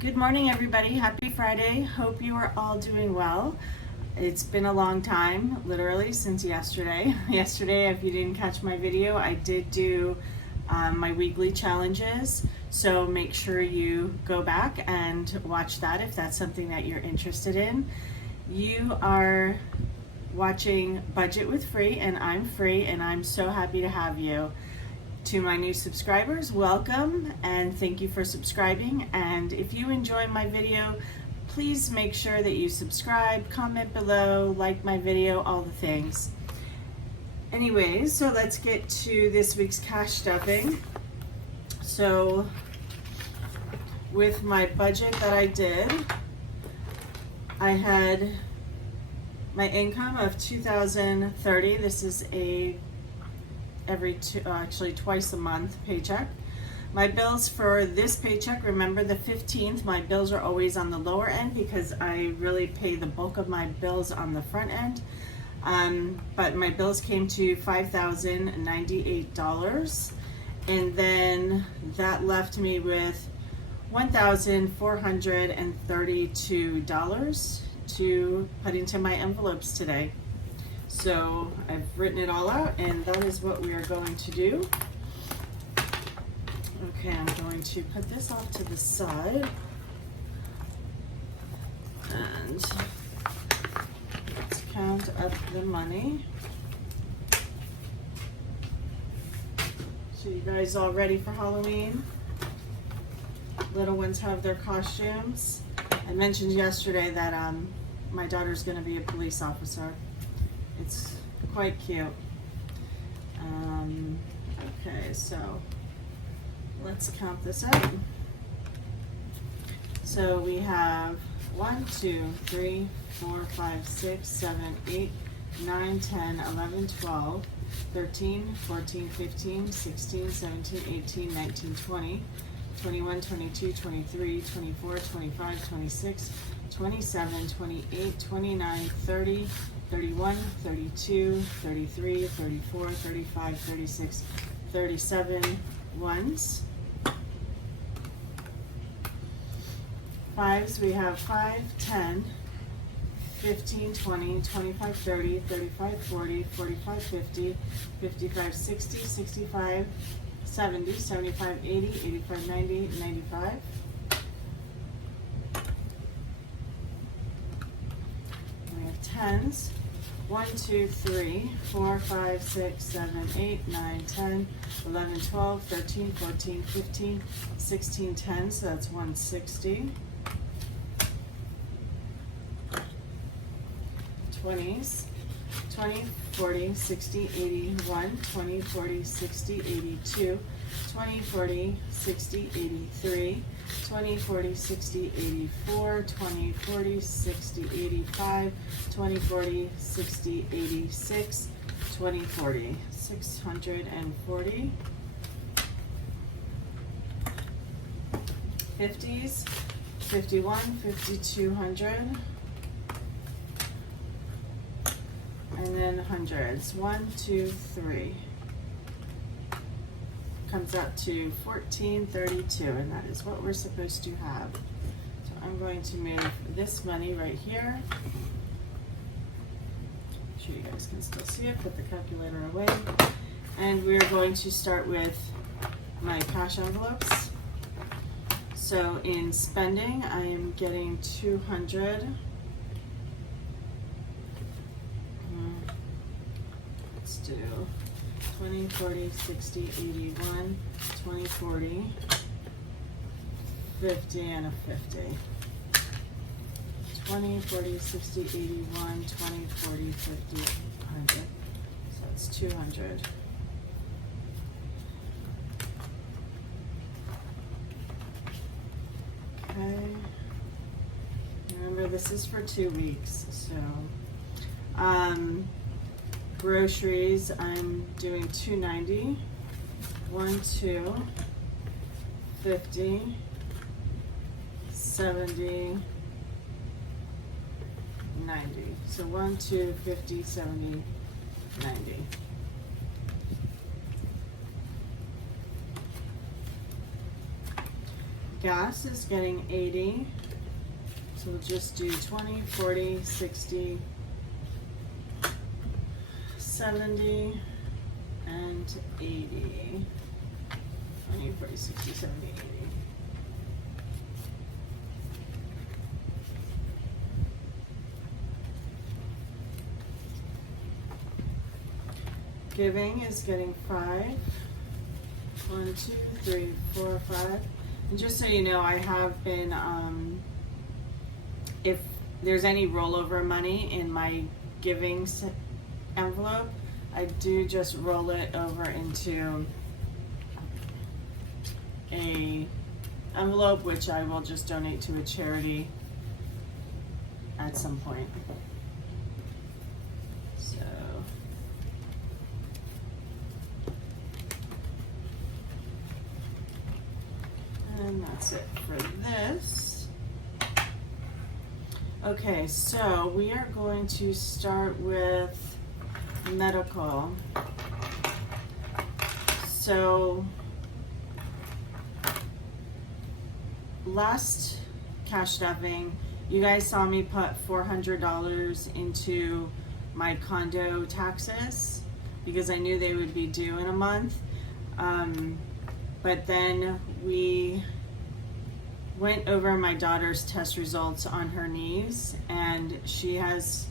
Good morning, everybody. Happy Friday. Hope you are all doing well. It's been a long time, literally since yesterday. Yesterday, if you didn't catch my video, I did do my weekly challenges. So make sure you go back and watch that if that's something that you're interested in. You are watching Budget with Free, and I'm so happy to have you. To my new subscribers, welcome and thank you for subscribing. And if you enjoy my video, please make sure that you subscribe, comment below, like my video, all the things. Anyways, so let's get to this week's cash stuffing. So with my budget that I did, I had my income of $2,030. This is actually twice a month paycheck. My bills for this paycheck, remember the 15th, my bills are always on the lower end because I really pay the bulk of my bills on the front end. But my bills came to $5,098, and then that left me with $1,432 to put into my envelopes today. So I've written it all out, and that is what we are going to do. Okay, I'm going to put this off to the side. And let's count up the money. So you guys all ready for Halloween? Little ones have their costumes. I mentioned yesterday that my daughter's going to be a police officer. It's quite cute. Okay, so let's count this out. So we have 1, 2, 3, 4, 5, 6, 7, 8, 9, 10, 11, 12, 13, 14, 15, 16, 17, 18, 19, 20, 21, 22, 23, 24, 25, 26, 27, 28, 29, 30, 31, 32, 33, 34, 35, 36, 37 ones. Fives, we have 5, 10, 15, 20, 25, 30, 35, 40, 45, 50, 55, 60, 65, 70, 75, 80, 85, 90, 95. We have tens. 1, 2, 3, 4, 5, 6, 7, 8, 9, 10, 11, 12, 13, 14, 15, 16, 10, so that's 160. 20s, 20, 40, 60, 81, 20, 40, 60, 82, 20, 40, 60, 83, 20, 40, 60, 84, 20, 40, 60, 85, 20, 40, 60, 86, 20, 40, 640. 50s, 51, 5200. And then hundreds, 1, 2, 3. Comes out to 1432, and that is what we're supposed to have. So I'm going to move this money right here. Make sure you guys can still see it. Put the calculator away. And we're going to start with my cash envelopes. So in spending, I am getting 200. Let's do 20, 40, 60, 81, 20, 40, 50, and a 50. 20, 40, 60, 81, 20, 40, 50, 100. So that's 200. Okay. Remember, this is for 2 weeks, so groceries, I'm doing $2.90, 1, 2, 50, 70, 90. So 1, 2, 50, 70, 90. Gas is getting 80. So we'll just do 20, 40, 60, 70, and 80. 20, 40, 60, 70, 80. Giving is getting 5. 1, 2, 3, 4, 5. And just so you know, I have been, if there's any rollover money in my giving envelope, I do just roll it over into a envelope, which I will just donate to a charity at some point. So and that's it for this. Okay, so we are going to start with medical. So last cash stuffing, you guys saw me put $400 into my condo taxes because I knew they would be due in a month. But then we went over my daughter's test results on her knees, and she has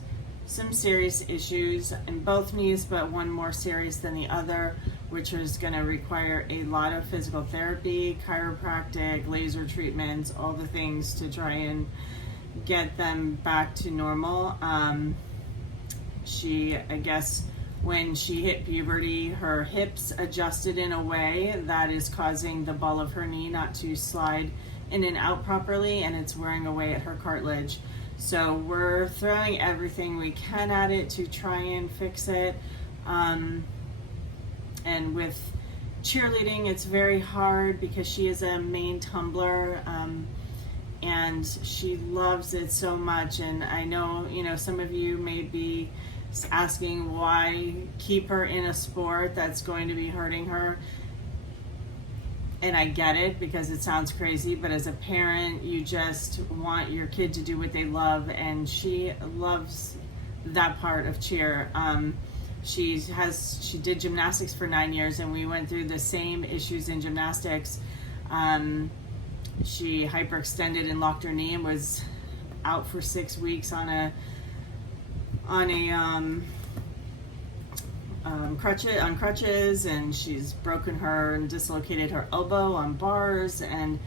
some serious issues in both knees, but one more serious than the other, which is going to require a lot of physical therapy, chiropractic, laser treatments, all the things to try and get them back to normal. I guess when she hit puberty, her hips adjusted in a way that is causing the ball of her knee not to slide in and out properly, and it's wearing away at her cartilage. So we're throwing everything we can at it to try and fix it. And with cheerleading, it's very hard because she is a main tumbler, and she loves it so much. And I know, some of you may be asking why keep her in a sport that's going to be hurting her. And I get it because it sounds crazy, but as a parent, you just want your kid to do what they love, and she loves that part of cheer. She did gymnastics for 9 years, and we went through the same issues in gymnastics. She hyperextended and locked her knee and was out for 6 weeks on crutches, and she's broken her and dislocated her elbow on bars. And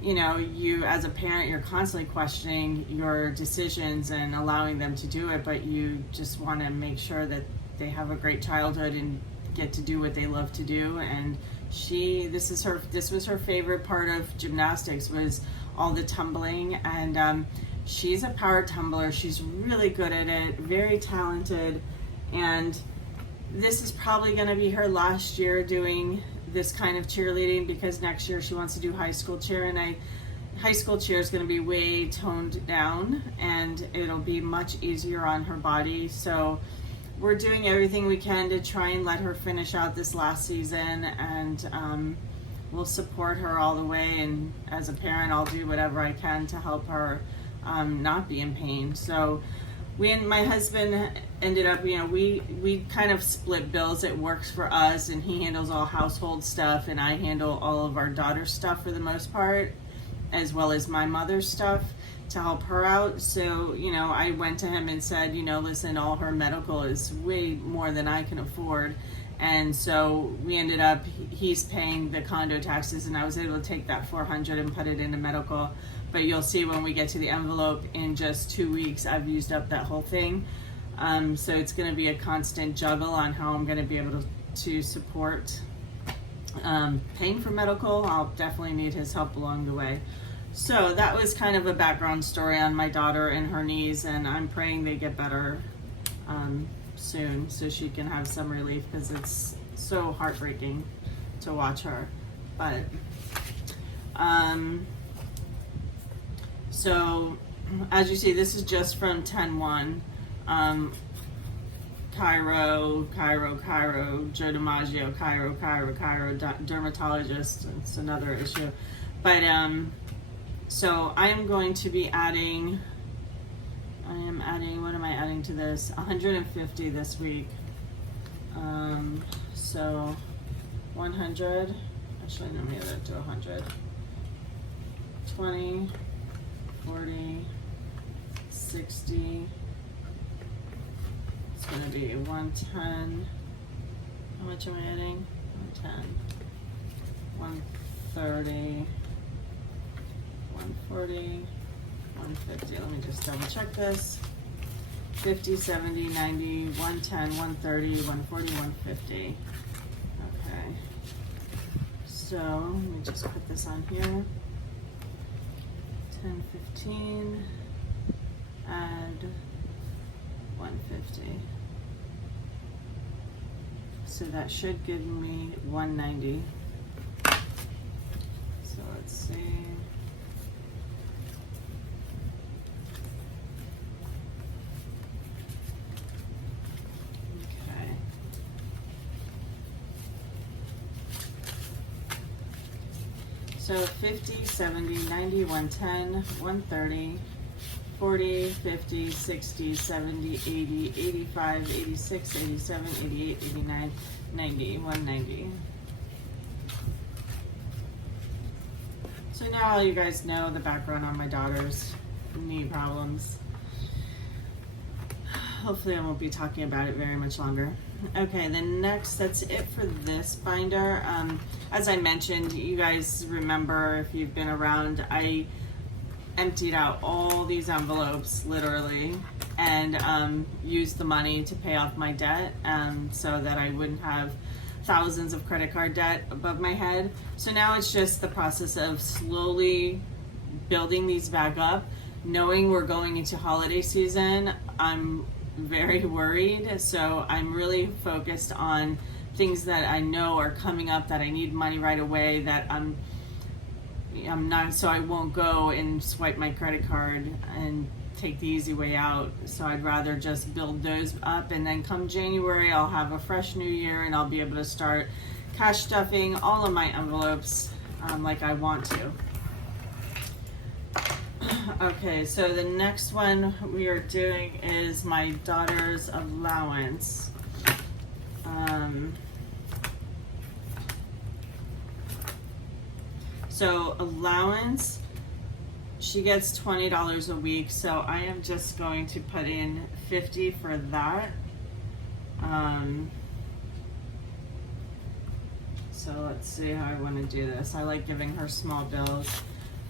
you as a parent, you're constantly questioning your decisions and allowing them to do it, but you just want to make sure that they have a great childhood and get to do what they love to do. And this was her favorite part of gymnastics, was all the tumbling. And she's a power tumbler. She's really good at it, very talented, and this is probably going to be her last year doing this kind of cheerleading, because next year she wants to do high school cheer, and high school cheer is going to be way toned down, and it'll be much easier on her body. So we're doing everything we can to try and let her finish out this last season, and we'll support her all the way. And as a parent, I'll do whatever I can to help her not be in pain. So we and my husband ended up, we kind of split bills. It works for us, and he handles all household stuff, and I handle all of our daughter's stuff for the most part, as well as my mother's stuff to help her out. So, I went to him and said, listen, all her medical is way more than I can afford. And so we ended up, he's paying the condo taxes, and I was able to take that $400 and put it into medical. But you'll see when we get to the envelope in just 2 weeks, I've used up that whole thing. So it's going to be a constant juggle on how I'm going to be able to support paying for medical. I'll definitely need his help along the way. So that was kind of a background story on my daughter and her knees, and I'm praying they get better soon so she can have some relief, because it's so heartbreaking to watch her. But so as you see, this is just from 10-1. Cairo, Joe DiMaggio, Cairo, dermatologist. It's another issue. But so I am going to be adding, what am I adding to this? 150 this week. So 100, actually let me add it to 100. 20, 40, 60. It's gonna be 110. How much am I adding? 110. 130. 140. 150. Let me just double check this. 50, 70, 90, 110, 130, 140, 150. Okay. So let me just put this on here. 10, 15. Add 150. So that should give me 190. So let's see. Okay. So 50, 70, 90, 110, 130, 40, 50, 60, 70, 80, 85, 86, 87, 88, 89, 90, 190. So now you guys know the background on my daughter's knee problems. Hopefully I won't be talking about it very much longer. Okay, then next, that's it for this binder. As I mentioned, you guys remember if you've been around, I emptied out all these envelopes literally and used the money to pay off my debt so that I wouldn't have thousands of credit card debt above my head. So now it's just the process of slowly building these back up. Knowing we're going into holiday season, I'm very worried, so I'm really focused on things that I know are coming up that I need money right away, that I'm not, so I won't go and swipe my credit card and take the easy way out. So I'd rather just build those up, and then come January I'll have a fresh new year and I'll be able to start cash stuffing all of my envelopes like I want to. Okay, so the next one we are doing is my daughter's allowance. So allowance, she gets $20 a week, so I am just going to put in 50 for that. So let's see how I want to do this. I like giving her small bills.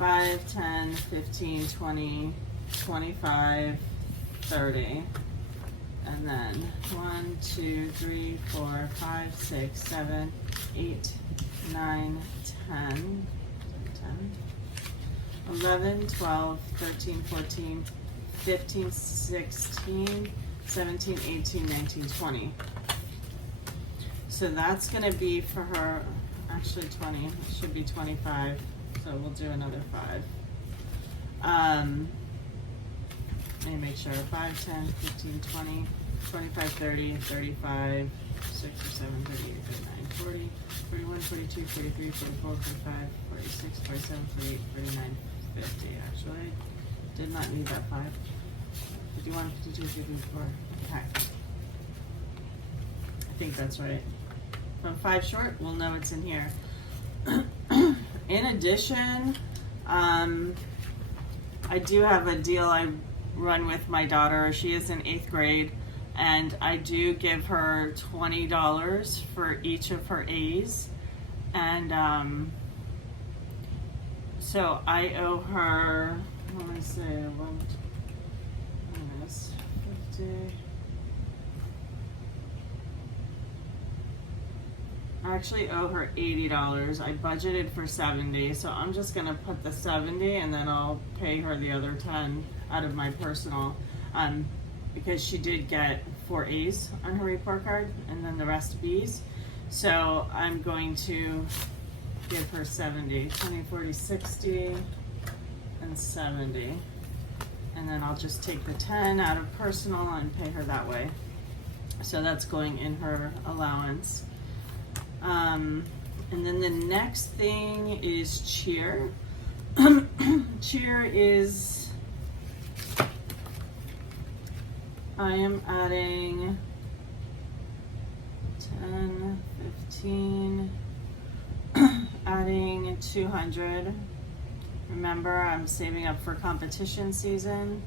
5, 10, 15, 20, 25, 30. And then 1, 2, 3, 4, 5, 6, 7, 8, 9, 10, 11, 12, 13, 14, 15, 16, 17, 18, 19, 20. So that's going to be for her, actually 20, it should be 25. So we'll do another 5. Let me make sure. 5, 10, 15, 20, 25, 30, 35, 6 or 7, 38, 39, 40, 41, 42, 43, 44, 45, 46, 47, 48, 49, 50. Actually, did not need that 5. 51, 52, 54. Okay. I think that's right. From 5 short, we'll know it's in here. In addition, I do have a deal I run with my daughter. She is in 8th grade, and I do give her $20 for each of her A's. And so I owe her, let me see, 50. I actually owe her $80. I budgeted for 70, so I'm just gonna put the 70 and then I'll pay her the other 10 out of my personal, because she did get 4 A's on her report card and then the rest B's. So I'm going to give her 70, 20, 40, 60, and 70. And then I'll just take the 10 out of personal and pay her that way. So that's going in her allowance. And then the next thing is cheer. Cheer is, I am adding 10, 15, adding 200. Remember, I'm saving up for competition season,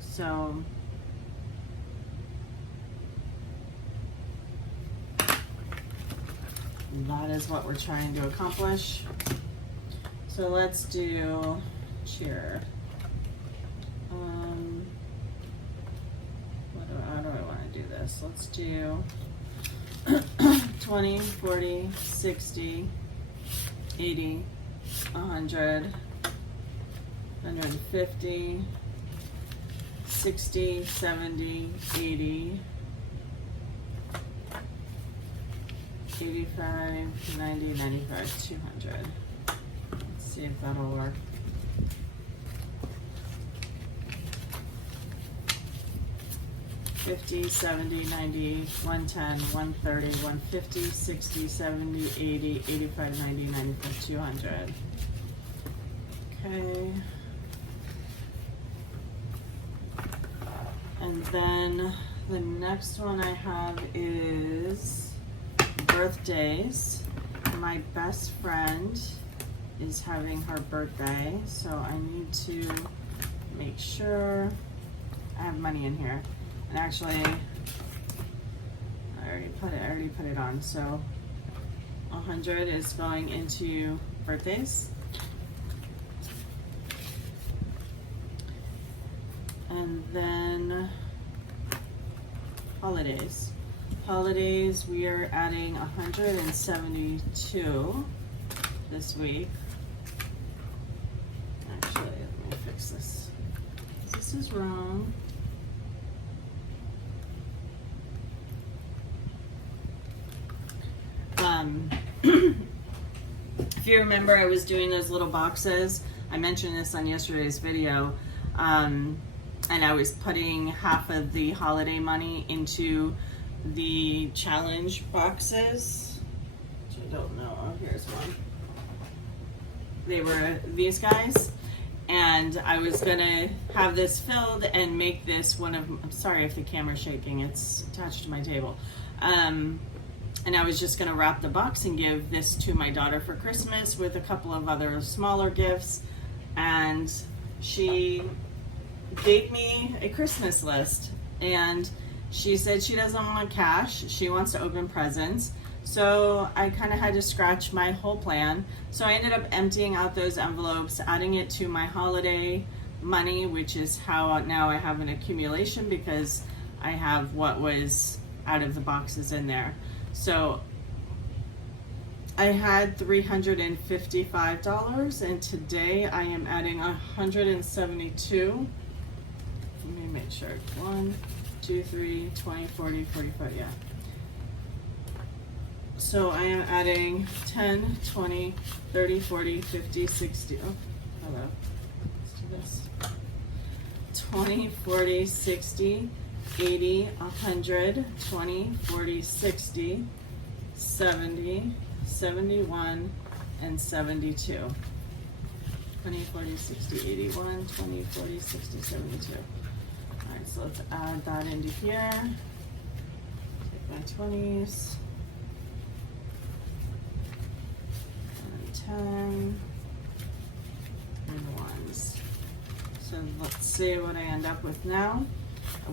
so that is what we're trying to accomplish. So let's do cheer. How do I want to do this? Let's do 20, 40, 60, 80, 100, 150, 60, 70, 80, 85, 90, 95, 200. Let's see if that'll work. $50, $70, $90, $110, $130, $150, $60, $70, $80, $85, $90, $95, $200. Okay. And then the next one I have is birthdays. My best friend is having her birthday, so I need to make sure I have money in here. And actually, I already put it on. So 100 is going into birthdays. And then holidays. Holidays, we are adding 172 this week. Actually, let me fix this. This is wrong. If you remember, I was doing those little boxes. I mentioned this on yesterday's video. And I was putting half of the holiday money into the challenge boxes, which I don't know. Oh, here's one. They were these guys. And I was gonna have this filled and make this one of, I'm sorry if the camera's shaking, it's attached to my table. And I was just gonna wrap the box and give this to my daughter for Christmas with a couple of other smaller gifts. And she gave me a Christmas list, and she said she doesn't want cash, she wants to open presents. So I kind of had to scratch my whole plan. So I ended up emptying out those envelopes, adding it to my holiday money, which is how now I have an accumulation because I have what was out of the boxes in there. So I had $355, and today I am adding 172. Let me make sure. 1, 2, 3, 20, 40, 45, yeah. So I am adding 10, 20, 30, 40, 50, 60. Oh, hello. Let's do this. 20, 40, 60, 80, 100, 20, 40, 60, 70, 71, and 72. 20, 40, 60, 81, 20, 40, 60, 72. All right, so let's add that into here. Take my 20s. 10 and ones. So let's see what I end up with now.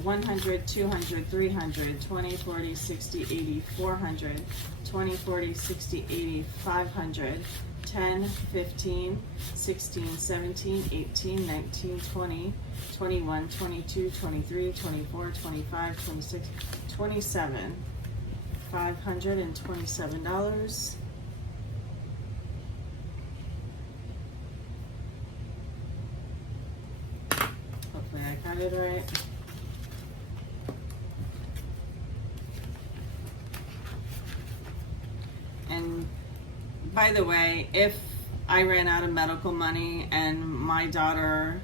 100, 200, 300, 20, 40, 60, 80, 400, 20, 40, 60, 80, 500, 10, 15, 16, 17, 18, 19, 20, 21, 22, 23, 24, 25, 26, 27. $527. Hopefully I got it right. And by the way, if I ran out of medical money and my daughter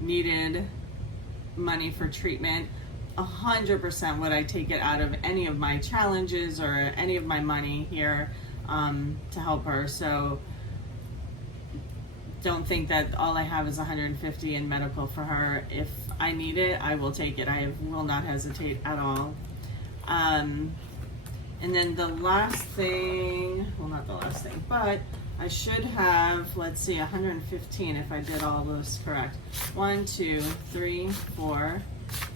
needed money for treatment, 100% would I take it out of any of my challenges or any of my money here. to help her. So don't think that all I have is 150 in medical for her. If I need it, I will take it. I will not hesitate at all. And then the last thing, well, not the last thing, but I should have, let's see, 115 if I did all those correct. 1, 2, 3, 4,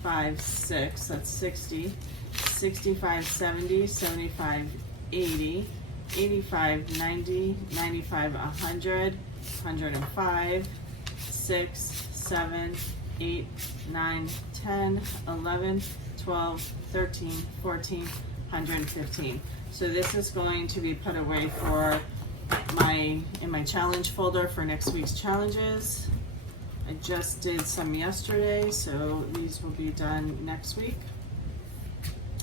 5, 6, that's 60, 65, 70, 75, 80, 85, 90, 95, 100, 105, 6, 7, 8, 9, 10, 11, 12, 13, 14, 115. So this is going to be put away for in my challenge folder for next week's challenges. I just did some yesterday, so these will be done next week.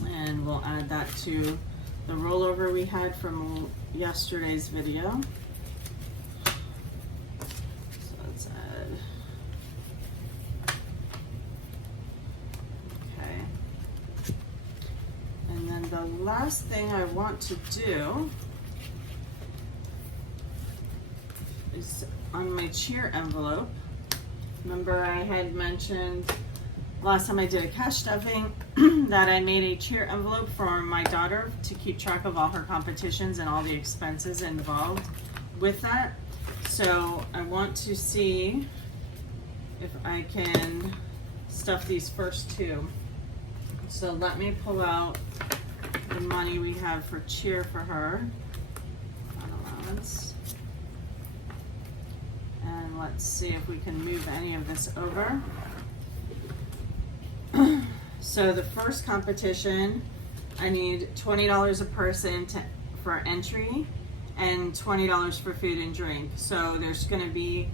And we'll add that to the rollover we had from yesterday's video. So let's add, okay. And then the last thing I want to do is on my cheer envelope. Remember I had mentioned last time I did a cash stuffing that I made a cheer envelope for my daughter to keep track of all her competitions and all the expenses involved with that. So I want to see if I can stuff these first two. So let me pull out the money we have for cheer for her on allowance. And let's see if we can move any of this over. So the first competition, I need $20 a person for entry and $20 for food and drink. So there's going to be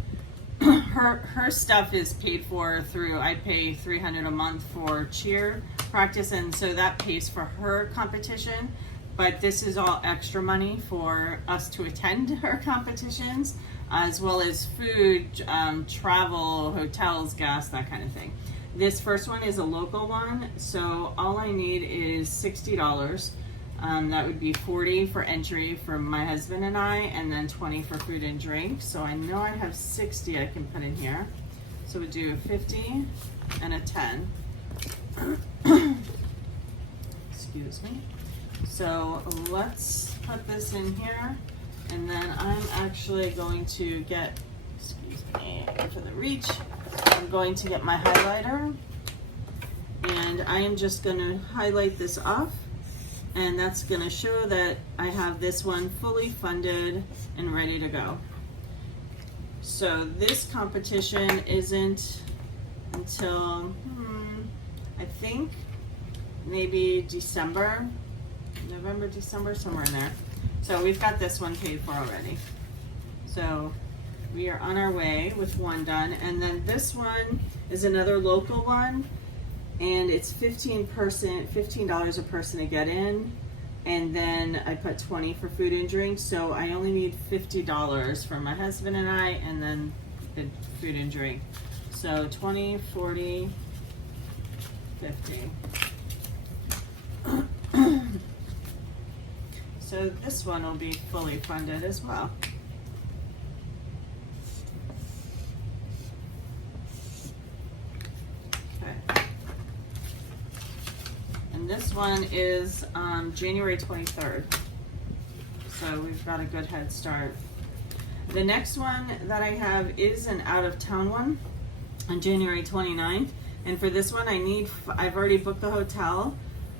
her stuff is paid for through, I pay $300 a month for cheer practice, and so that pays for her competition. But this is all extra money for us to attend her competitions, as well as food, travel, hotels, gas, that kind of thing. This first one is a local one, so all I need is $60. That would be $40 for entry for my husband and I, and then $20 for food and drink. So I know I have $60 I can put in here. So we do $50 and a $10. Excuse me. So let's put this in here, and then I'm actually going to get, excuse me, for the reach, I'm going to get my highlighter, and I am just going to highlight this off, and that's going to show that I have this one fully funded and ready to go. So this competition isn't until, I think maybe December, November, December, somewhere in there. So we've got this one paid for already. So we are on our way with one done. And then this one is another local one, and it's $15 a person to get in. And then I put $20 for food and drink. So I only need $50 for my husband and I, and then the food and drink. So 20, 40, 50. So this one will be fully funded as well. Okay. And this one is January 23rd. So we've got a good head start. The next one that I have is an out-of-town one on January 29th. And for this one, I've already booked the hotel.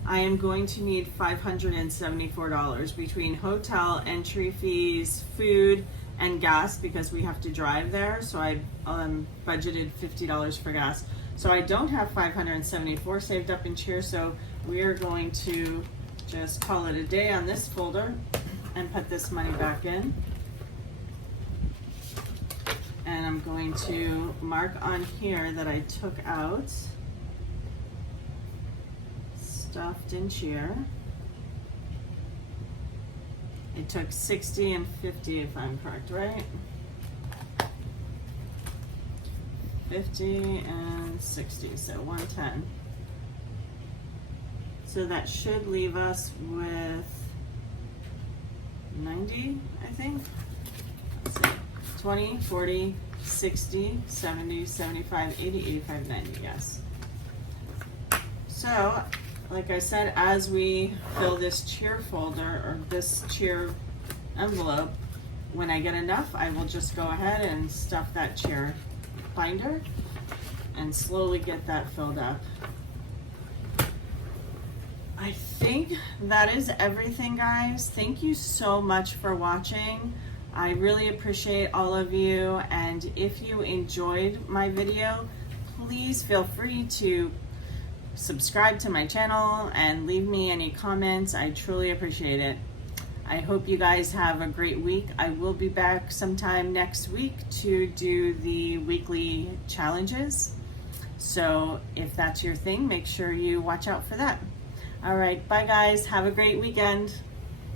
I am going to need $574 between hotel, entry fees, food, and gas, because we have to drive there. So I budgeted $50 for gas. So I don't have $574 saved up in cheer, so we are going to just call it a day on this folder and put this money back in. And I'm going to mark on here that I took out stuffed in cheer. I took 60 and 50 if I'm correct, right? 50 and 60, so 110. So that should leave us with 90, I think. Let's see. 20, 40, 60, 70, 75, 80, 85, 90, yes. So, like I said, as we fill this cheer folder or this cheer envelope, when I get enough, I will just go ahead and stuff that cheer binder and slowly get that filled up. I think that is everything, guys. Thank you so much for watching. I really appreciate all of you, and if you enjoyed my video, please feel free to subscribe to my channel and leave me any comments. I truly appreciate it. I hope you guys have a great week. I will be back sometime next week to do the weekly challenges. So if that's your thing, make sure you watch out for that. All right, bye guys. Have a great weekend.